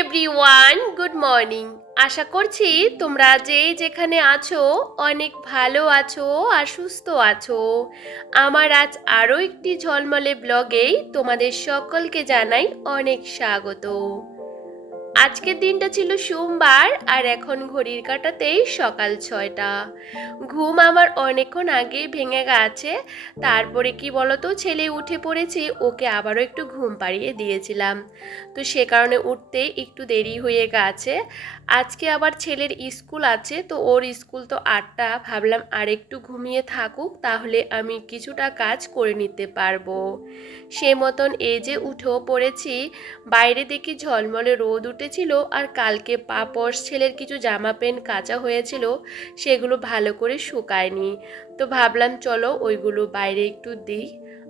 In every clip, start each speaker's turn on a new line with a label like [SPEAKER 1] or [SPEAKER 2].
[SPEAKER 1] Everyone good morning আশা করছি তোমরা যে যেখানে আছো অনেক ভালো আছো আর সুস্থ আছো। আমার আজ আরও একটি ঝলমলে ব্লগেই তোমাদের সকলকে জানাই অনেক স্বাগত। আজকের দিনটা ছিল সোমবার আর এখন ঘড়ির কাটাতেই সকাল ছয়টা। ঘুম আমার অনেকক্ষণ আগে ভেঙে গেছে। তারপরে কি বলতো, ছেলে উঠে পড়েছে, ওকে আবারও একটু ঘুম পাড়িয়ে দিয়েছিলাম। তো সে কারণে উঠতে একটু দেরি হয়ে গেছে। আজকে আবার ছেলের স্কুল আছে, তো ওর স্কুল তো আটটা। ভাবলাম আর একটু ঘুমিয়ে থাকুক, তাহলে আমি কিছুটা কাজ করে নিতে পারব। সে মতন এই যে উঠেও পড়েছি, বাইরে দেখি ঝলমলে রোদ উঠেছিল আর কালকে পাপস ছেলের কিছু জামা প্যান্ট কাঁচা হয়েছিল, সেগুলো ভালো করে শুকায়নি। তো ভাবলাম, চলো ওইগুলো বাইরে একটু দিই।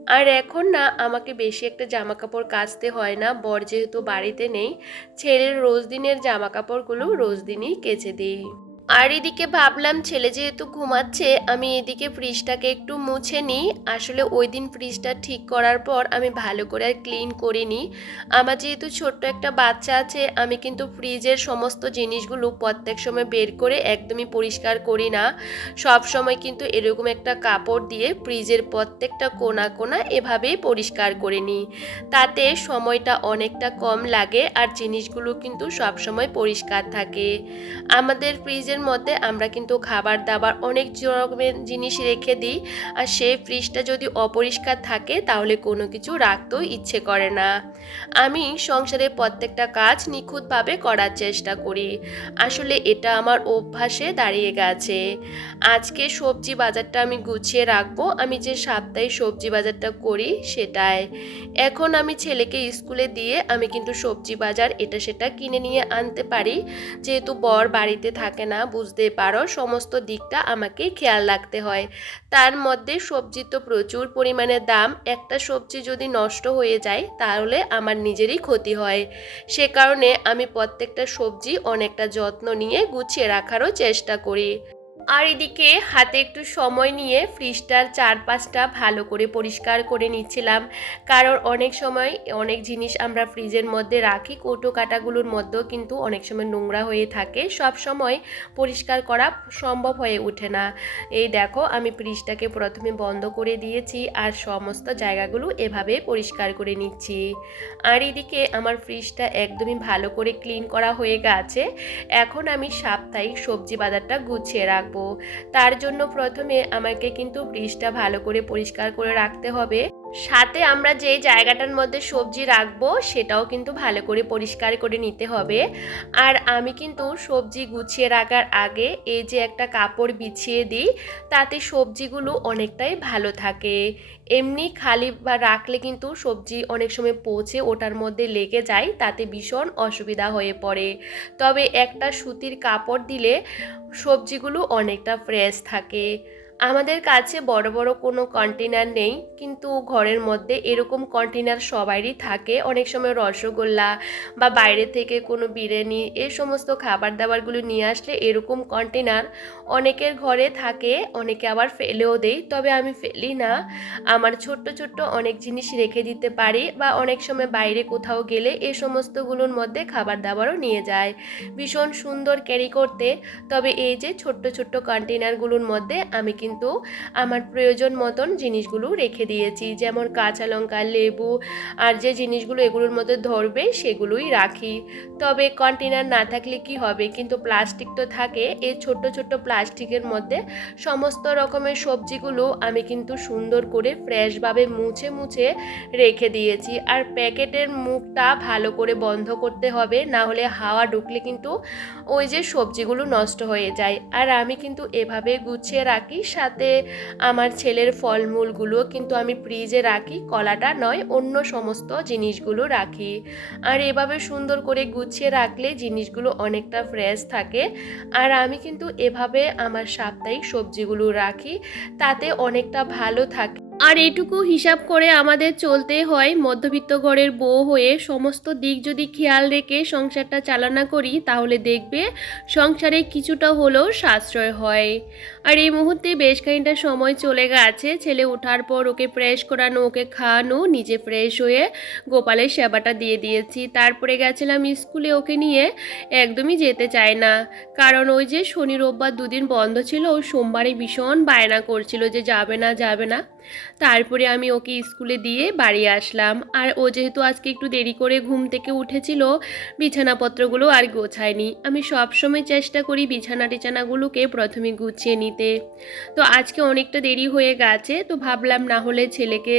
[SPEAKER 1] আর এখন না, আমাকে বেশি একটা জামা কাপড় কাচতে হয় না, বর যেহেতু বাড়িতে নেই, ছেলের রোজ দিনের জামা কাপড়গুলো রোজ দিনই কেচে দিই। আর এদিকে ভাবলাম ছেলে যেহেতু ঘুমাচ্ছে, আমি এদিকে ফ্রিজটাকে একটু মুছে নিই। আসলে ওই দিন ফ্রিজটা ঠিক করার পর আমি ভালো করে আর ক্লিন করিনি আমার যেহেতু ছোট্ট একটা বাচ্চা আছে, আমি কিন্তু ফ্রিজের সমস্ত জিনিসগুলো প্রত্যেক সময় বের করে একদমই পরিষ্কার করি না। সব সময় কিন্তু এরকম একটা কাপড় দিয়ে ফ্রিজের প্রত্যেকটা কোনা কোনা এভাবেই পরিষ্কার করে নিই। তাতে সময়টা অনেকটা কম লাগে আর জিনিসগুলো কিন্তু সব সময় পরিষ্কার থাকে। আমাদের ফ্রিজের মধ্যে আমরা কিন্তু খাবার দাবার অনেক রকমের জিনিস রেখে দিই। আর সেই ফ্রিজটা যদি অপরিষ্কার থাকে, তাহলে কোনো কিছু রাখতেও ইচ্ছে করে না। আমি সংসারের প্রত্যেকটা কাজ নিখুঁতভাবে করার চেষ্টা করি। আসলে এটা আমার অভ্যাসে দাঁড়িয়ে গেছে। আজকে সবজি বাজারটা আমি গুছিয়ে রাখব। আমি যে সাপ্তাহিক সবজি বাজারটা করি সেটাই। এখন আমি ছেলেকে স্কুলে দিয়ে আমি কিন্তু সবজি বাজার এটা সেটা কিনে নিয়ে আনতে পারি। যেহেতু বর বাড়িতে থাকে না বুঝতে পারো, সমস্ত দিকটা আমাকে খেয়াল রাখতে হয়। তার মধ্যে সবজি তো প্রচুর পরিমাণে দাম, একটা সবজি যদি নষ্ট হয়ে যায়, তাহলে আমার নিজেরই ক্ষতি হয়। সে কারণে আমি প্রত্যেকটা সবজি অনেকটা যত্ন নিয়ে গুছিয়ে রাখারও চেষ্টা করি। আর এদিকে হাতে একটু সময় নিয়ে ফ্রিজটার চারপাশটা ভালো করে পরিষ্কার করে নিচ্ছিলাম। কারণ অনেক সময় অনেক জিনিস আমরা ফ্রিজের মধ্যে রাখি কৌটো কাটাগুলোর মধ্যেও কিন্তু অনেক সময় নোংরা হয়ে থাকে। সব সময় পরিষ্কার করা সম্ভব হয়ে ওঠে না। এই দেখো, আমি ফ্রিজটাকে প্রথমে বন্ধ করে দিয়েছি আর সমস্ত জায়গাগুলো এভাবে পরিষ্কার করে নিচ্ছি। আর এদিকে আমার ফ্রিজটা একদমই ভালো করে ক্লিন করা হয়ে গেছে। এখন আমি সাপ্তাহিক সবজি বাজারটা গুছিয়ে রাখব। তার জন্য প্রথমে আমাকে কিন্তু ব্রিজটা ভালো করে পরিষ্কার করে রাখতে হবে। সাথে আমরা যে জায়গাটার মধ্যে সবজি রাখব, সেটাও কিন্তু ভালো করে পরিষ্কার করে নিতে হবে। আর আমি কিন্তু সবজি গুছিয়ে রাখার আগে এই যে একটা কাপড় বিছিয়ে দিই, তাতে সবজিগুলো অনেকটাই ভালো থাকে। এমনি খালি বা রাখলে কিন্তু সবজি অনেক সময় পচে ওটার মধ্যে লেগে যায়, তাতে ভীষণ অসুবিধা হয়ে পড়ে। তবে একটা সুতির কাপড় দিলে সবজিগুলো অনেকটা ফ্রেশ থাকে। আমাদের কাছে বড় বড় কোনো কন্টেনার নেই, কিন্তু ঘরের মধ্যে এরকম কন্টেনার সবারই থাকে। অনেক সময় রসগোল্লা বা বাইরে থেকে কোনো বিরিয়ানি এই সমস্ত খাবার দাবারগুলো নিয়ে আসলে এরকম কন্টেনার অনেকের ঘরে থাকে, অনেকে আবার ফেলেও দেয় তবে আমি ফেলি না। আমার ছোট্ট ছোট্ট অনেক জিনিস রেখে দিতে পারি বা অনেক সময় বাইরে কোথাও গেলে এই সমস্তগুলোর মধ্যে খাবার দাবারও নিয়ে যায়। ভীষণ সুন্দর ক্যারি করতে। তবে এই যে ছোট্ট ছোট্ট কন্টেনারগুলোর মধ্যে আমি কিন্তু আমার প্রয়োজন মতন জিনিসগুলো রেখে দিয়েছি। যেমন কাঁচা লঙ্কা, লেবু আর যে জিনিসগুলো এগুলোর মধ্যে ধরবে সেগুলোই রাখি। তবে কন্টেনার না থাকলে কি হবে? কিন্তু প্লাস্টিক তো থাকে। এই ছোট্ট ছোট্ট প্লাস্টিকের মধ্যে সমস্ত রকমের সবজিগুলো আমি কিন্তু সুন্দর করে ফ্রেশভাবে মুছে মুছে রেখে দিয়েছি। আর প্যাকেটের মুখটা ভালো করে বন্ধ করতে হবে। না হলে হাওয়া ঢুকলে কিন্তু ওই যে সবজিগুলো নষ্ট হয়ে যায়। আর আমি কিন্তু এভাবে গুছিয়ে রাখি সাথে আমার ছেলের ফলমূলগুলো কিন্তু আমি ফ্রিজে রাখি, কলাটা নয়, অন্য সমস্ত জিনিসগুলো রাখি। আর এভাবে সুন্দর করে গুছিয়ে রাখলে জিনিসগুলো অনেকটা ফ্রেশ থাকে। আর আমি কিন্তু এভাবে আমার সাপ্তাহিক সবজিগুলো রাখি, তাতে অনেকটা ভালো থাকে। আর এইটুকু হিসাব করে আমাদের চলতে হয়, মধ্যবিত্ত ঘরের বউ হয়ে সমস্ত দিক যদি খেয়াল রেখে সংসারটা চালনা করি, তাহলে দেখবে সংসারে কিছুটা হলেও সাশ্রয় হয়। আর এই মুহূর্তে বেশ খানিকটা সময় চলে গেছে। ছেলে ওঠার পর ওকে ফ্রেশ করানো, ওকে খাওয়ানো, নিজে ফ্রেশ হয়ে গোপালের সেবাটা দিয়ে দিয়েছি। তারপরে গেছিলাম স্কুলে, ওকে নিয়ে একদমই যেতে চায় না। কারণ ওই যে শনি, রোববার দুদিন বন্ধ ছিল, ও সোমবারে ভীষণ বায়না করছিল যে যাবে না যাবে না। তারপরে আমি ওকে স্কুলে দিয়ে বাড়ি আসলাম। আর ও যেহেতু আজকে একটু দেরি করে ঘুম থেকে উঠেছিল, বিছানাপত্রগুলো আর গোছায়নি। আমি সবসময় চেষ্টা করি বিছানা টিছানাগুলোকে প্রথমে গুছিয়ে নিতে। তো আজকে অনেকটা দেরি হয়ে গেছে, তো ভাবলাম না হলে ছেলেকে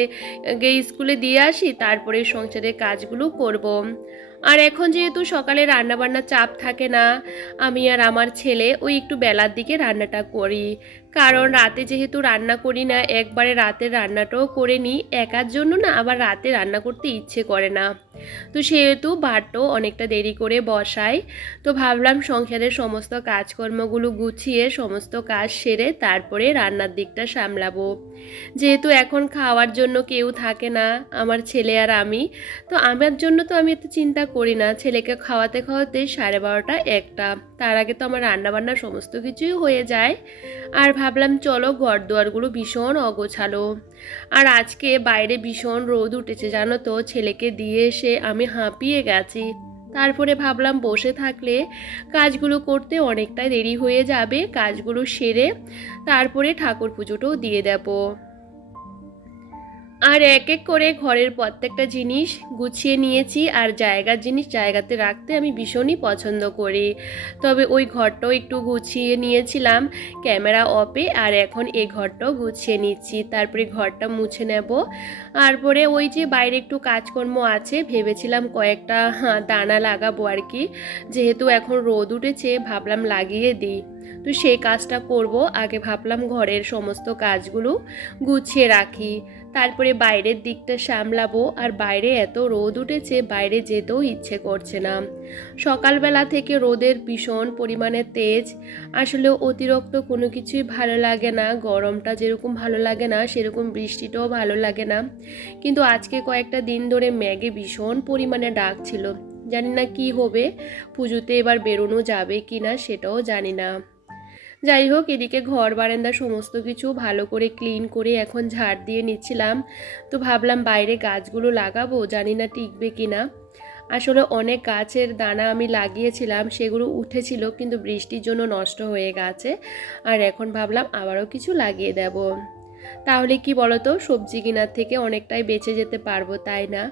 [SPEAKER 1] গিয়ে স্কুলে দিয়ে আসি, তারপরে সংসারের কাজগুলো করব। আর এখন যেহেতু সকালে রান্নাবান্নার চাপ থাকে না, আমি আর আমার ছেলে ওই একটু বেলার দিকে রান্নাটা করি কারণ রাতে যেহেতু রান্না করি না, একবারে রাতের রান্নাটাও করে নিই। একার জন্য না আবার রাতে রান্না করতে ইচ্ছে করে না। তো সেহেতু ভাতটাও অনেকটা দেরি করে বসাই। তো ভাবলাম সংসারের সমস্ত কাজকর্মগুলো গুছিয়ে সমস্ত কাজ সেরে তারপরে রান্নার দিকটা সামলাবো। যেহেতু এখন খাওয়ার জন্য কেউ থাকে না, আমার ছেলে আর আমি। তো আমার জন্য তো আমি এত চিন্তা করি না, ছেলেকে খাওয়াতে খাওয়াতে সাড়ে বারোটা, একটা। তার আগে তো আমার রান্নাবান্না সমস্ত কিছুই হয়ে যায়। আর ভাবলাম, চলো ঘর দুয়ারগুলো ভীষণ অগোছালো। আর আজকে বাইরে ভীষণ রোদ উঠেছে, জানো তো, ছেলেকে দিয়ে এসে আমি হাঁপিয়ে গেছি। তারপরে ভাবলাম, বসে থাকলে কাজগুলো করতে অনেকটাই দেরি হয়ে যাবে, কাজগুলো সেরে তারপরে ঠাকুর পুজোটাও দিয়ে দেবো। আর এক এক করে ঘরের প্রত্যেকটা জিনিস গুছিয়ে নিয়েছি আর জায়গার জিনিস জায়গাতে রাখতে আমি ভীষণই পছন্দ করি। তবে ওই ঘরটাও একটু গুছিয়ে নিয়েছিলাম, ক্যামেরা অপে আর এখন এই ঘরটাও গুছিয়ে নিচ্ছি। তারপরে ঘরটা মুছে নেব। তারপরে ওই যে বাইরে একটু কাজকর্ম আছে, ভেবেছিলাম কয়েকটা দানা লাগাবো আর কি। যেহেতু এখন রোদ উঠেছে, ভাবলাম লাগিয়ে দিই। তো সেই কাজটা করব। আগে ভাবলাম ঘরের সমস্ত কাজগুলো গুছিয়ে রাখি। তারপরে বাইরের দিকটা সামলাবো আর বাইরে এত রোদ উঠেছে, বাইরে যেতেও ইচ্ছে করছে না। সকালবেলা থেকে রোদের ভীষণ পরিমাণে তেজ। আসলে অতিরিক্ত কোনো কিছুই ভালো লাগে না, গরমটা যেরকম ভালো লাগে না, সেরকম বৃষ্টিটাও ভালো লাগে না। কিন্তু আজকে কয়েকটা দিন ধরে ম্যাগে ভীষণ পরিমাণে ডাক ছিল। জানি না কি হবে, পুজোতে এবার বেরোনো যাবে কি না সেটাও জানি না। যাই হোক এদিকে ঘর, বারান্দা সমস্ত কিছু ভালো করে ক্লিন করে এখন ঝাড় দিয়ে নিচ্ছিলাম। তো ভাবলাম বাইরে গাছগুলো লাগাবো, জানি না টিকবে কি না আসলে অনেক গাছের দানা আমি লাগিয়েছিলাম, সেগুলো উঠেছিল, কিন্তু বৃষ্টির জন্য নষ্ট হয়ে গেছে। আর এখন ভাবলাম আবারও কিছু লাগিয়ে দেব। তাহলে কি বলতো, সবজি কেনার থেকে অনেকটাই বেঁচে যেতে পারব, তাই না?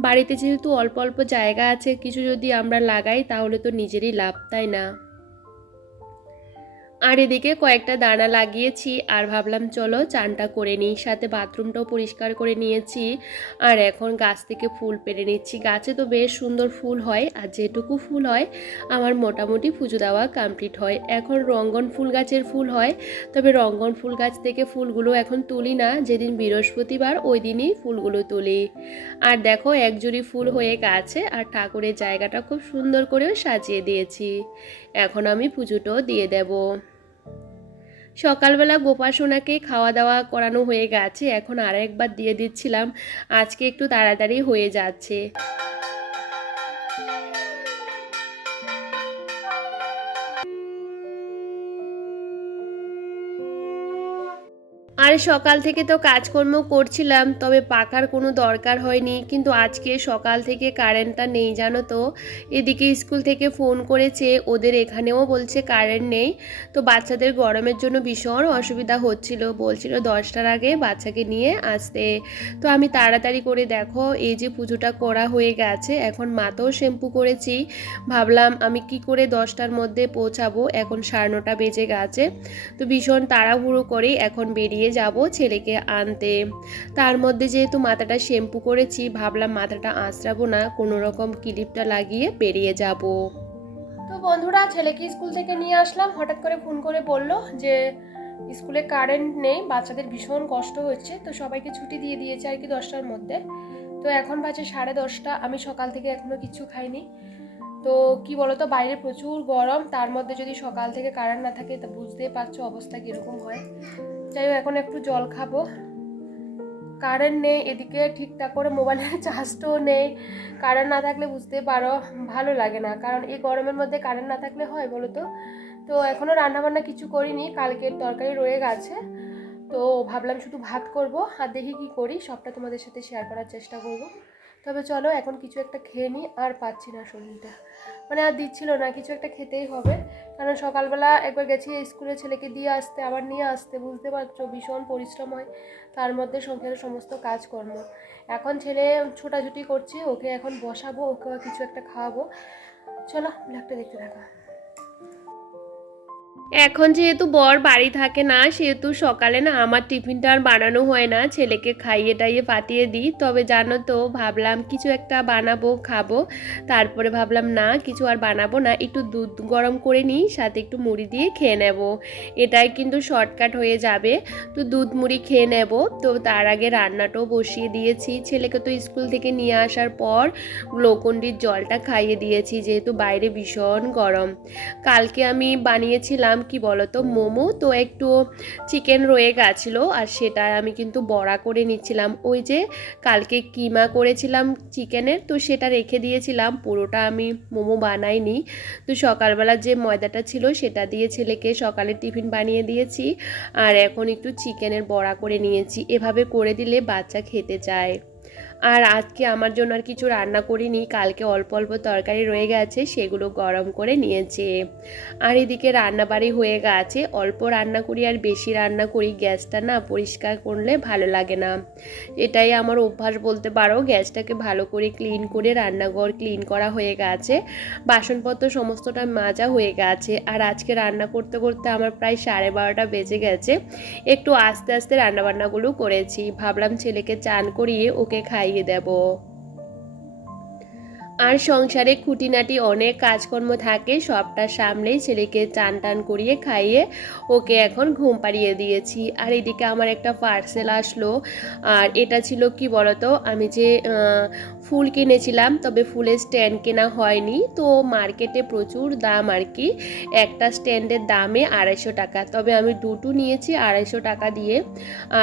[SPEAKER 1] বাড়িতে যেহেতু অল্প অল্প জায়গা আছে, কিছু যদি আমরা লাগাই, তাহলে তো নিজেরই লাভ, তাই না? আর এদিকে কয়েকটা দানা লাগিয়েছি আর ভাবলাম, চলো চানটা করে নিই। সাথে বাথরুমটাও পরিষ্কার করে নিয়েছি। আর এখন গাছ থেকে ফুল পেরে নিচ্ছি। গাছে তো বেশ সুন্দর ফুল হয় আর যেটুকু ফুল হয়, আমার মোটামুটি পুজো দেওয়া কমপ্লিট হয়। এখন রঙ্গন ফুল গাছের ফুল হয়, তবে রঙ্গন ফুল গাছ থেকে ফুলগুলো এখন তুলি না। যেদিন বৃহস্পতিবার, ওই দিনই ফুলগুলো তুলি। আর দেখো একজুড়ি ফুল হয়ে গেছে আর ঠাকুরের জায়গাটা খুব সুন্দর করেও সাজিয়ে দিয়েছি। এখন আমি পুজোটাও দিয়ে দেবো। সকালবেলা গোপাসোনাকে খাওয়া দাওয়া করানো হয়ে গেছে, এখন আর একবার দিয়ে দিচ্ছিলাম। আজকে একটু তাড়াতাড়ি হয়ে যাচ্ছে। আর সকাল থেকে তো কাজকর্ম করছিলাম, তবে পাখার কোনো দরকার হয়নি। কিন্তু আজকে সকাল থেকে কারেন্টটা নেই, জানো তো। এদিকে স্কুল থেকে ফোন করেছে, ওদের এখানেও বলছে কারেন্ট নেই। তো বাচ্চাদের গরমের জন্য ভীষণ অসুবিধা হচ্ছিল। বলছিল দশটার আগে বাচ্চাকে নিয়ে আসতে। তো আমি তাড়াতাড়ি করে দেখো, এই যে পুজোটা করা হয়ে গেছে, এখন মাথাও শ্যাম্পু করেছি। ভাবলাম আমি কি করে দশটার মধ্যে পৌঁছাবো, এখন সাড়ে নটা বেজে গেছে। তো ভীষণ তাড়াহুড়ো করে এখন বেরিয়ে যাব ছেলেকে আনতে। তার মধ্যে যেহেতু মাথাটা শ্যাম্পু করেছি, ভাবলাম মাথাটা আঁচড়াবো না, কোনো রকম ক্লিপটা লাগিয়ে বেরিয়ে যাব। তো বন্ধুরা, ছেলেকে স্কুল থেকে নিয়ে আসলাম। হঠাৎ করে ফোন করে বলল যে, স্কুলে কারেন্ট নেই, বাচ্চাদের ভীষণ কষ্ট হচ্ছে, তো সবাইকে ছুটি দিয়ে দিয়েছে আর কি দশটার মধ্যে। তো এখন বাজে সাড়ে দশটা, আমি সকাল থেকে এখনও কিছু খাইনি। তো কি বলতো, বাইরে প্রচুর গরম, তার মধ্যে যদি সকাল থেকে কারেন্ট না থাকে, তো বুঝতেই পারছ অবস্থা কীরকম হয়। যাই হোক, এখন একটু জল খাব। কারেন্ট নেই, এদিকে ঠিকঠাক করে মোবাইলের চার্জটাও নেই। কারেন্ট না থাকলে বুঝতে পারো, ভালো লাগে না। কারণ এই গরমের মধ্যে কারেন্ট না থাকলে হয় বলো তো? তো এখনও রান্নাবান্না কিছু করিনি, কালকের তরকারি রয়ে গেছে। তো ভাবলাম শুধু ভাত করব, আর দেখি কি করি, সবটা তোমাদের সাথে শেয়ার করার চেষ্টা করব। তবে চলো, এখন কিছু একটা খেয়ে নিই আর পাচ্ছি না শরীরটা। মানে আর দিচ্ছিল না, কিছু একটা খেতেই হবে। কারণ সকালবেলা একবার গেছি স্কুলে ছেলেকে দিয়ে আসতে, আবার নিয়ে আসতে, বুঝতে পারছ? ভীষণ পরিশ্রম হয়, তার মধ্যে সংসারের সমস্ত কাজকর্ম। এখন ছেলে ছোটাছুটি করছে, ওকে এখন বসাবো, ওকে কিছু একটা খাওয়াবো। চলো, ব্লগটা দেখতে থাকো। এখন যেহেতু বর বাড়ি থাকে না, সেহেতু সকালে না আমার টিফিনটা আর বানানো হয় না। ছেলেকে খাইয়ে টাইয়ে পাঠিয়ে দিই। তবে জানো তো, ভাবলাম কিছু একটা বানাবো, খাব। তারপরে ভাবলাম, না, কিছু আর বানাবো না। একটু দুধ গরম করে নিই, সাথে একটু মুড়ি দিয়ে খেয়ে নেব। এটাই কিন্তু শর্টকাট হয়ে যাবে। তো দুধ মুড়ি খেয়ে নেব। তো তার আগে রান্নাটাও বসিয়ে দিয়েছি। ছেলেকে তো স্কুল থেকে নিয়ে আসার পর গ্লোকন্ডির জলটা খাইয়ে দিয়েছি, যেহেতু বাইরে ভীষণ গরম। কালকে আমি বানিয়েছিলাম কি বলতো, মোমো তো একটু চিকেন রয়ে গেছিল আর সেটা আমি কিন্তু বড়া করে নিচ্ছিলাম। ওই যে কালকে কিমা করেছিলাম চিকেনের তো সেটা রেখে দিয়েছিলাম। পুরোটা আমি মোমো বানাইনি। তো সকালবেলা যে ময়দাটা ছিল সেটা দিয়ে ছেলেকে সকালে টিফিন বানিয়ে দিয়েছি আর এখন একটু চিকেনের বড়া করে নিয়েছি। এভাবে করে দিলে বাচ্চা খেতে চায়। আর আজকে আমার জন্য আর কিছু রান্না করিনি, কালকে অল্প অল্প তরকারি রয়ে গেছে, সেগুলো গরম করে নিয়েছে। আর এদিকে রান্নাবাড়ি হয়ে গেছে, অল্প রান্না করি আর বেশি রান্না করি, গ্যাসটা না পরিষ্কার করলে ভালো লাগে না। এটাই আমার অভ্যাস বলতে পারো, গ্যাসটাকে ভালো করে ক্লিন করে রান্নাঘর ক্লিন করা হয়ে গেছে, বাসনপত্র সমস্তটা মাজা হয়ে গেছে। আর আজকে রান্না করতে করতে আমার প্রায় সাড়ে বারোটা বেজে গেছে, একটু আস্তে আস্তে রান্নাবান্নাগুলো করেছি। ভাবলাম ছেলেকে চান করিয়ে ওকে খাইয়ে দেব। আর সংসারে খুঁটিনাটি অনেক কাজকর্ম থাকে, সবটা সামলেই ছেলেকে চান টান করিয়ে খাইয়ে ওকে এখন ঘুম পাড়িয়ে দিয়েছি। আর এদিকে আমার একটা পার্সেল আসলো। আর এটা ছিল কি বলতো, আমি যে ফুল কিনেছিলাম, তবে ফুলের স্ট্যান্ড কেনা হয়নি। তো মার্কেটে প্রচুর দাম আর কি, একটা স্ট্যান্ডের দামে আড়াইশো টাকা। তবে আমি দুটো নিয়েছি আড়াইশো টাকা দিয়ে।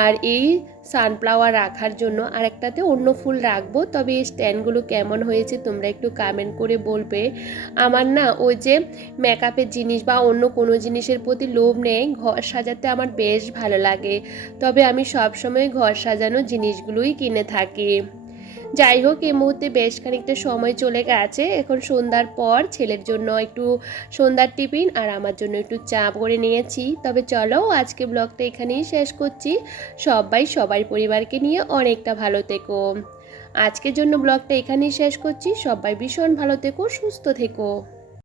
[SPEAKER 1] আর এই সানফ্লাওয়ার রাখার জন্য আর একটাতে অন্য ফুল রাখব। তবে এই স্ট্যান্ডগুলো কেমন হয়েছে তোমরা একটু কামেন্ট করে বলবে। আমার না ওই যে মেকআপের জিনিস বা অন্য কোনো জিনিসের প্রতি লোভ নেই, ঘর সাজাতে আমার বেশ ভালো লাগে। তবে আমি সবসময় ঘর সাজানো জিনিসগুলোই কিনে থাকি। যাই হোক, এই মুহূর্তে বেশ খানিকটা সময় চলে গেছে। এখন সন্ধ্যার পর ছেলের জন্য একটু সন্ধ্যার টিফিন আর আমার জন্য একটু চা করে নিয়েছি। তবে চলো, আজকে ব্লগটা এখানেই শেষ করছি। সবাই সবার পরিবারকে নিয়ে অনেকটা ভালো থেকো। আজকের জন্য ব্লগটা এখানেই শেষ করছি। সবাই ভীষণ ভালো থেকো, সুস্থ থেকো।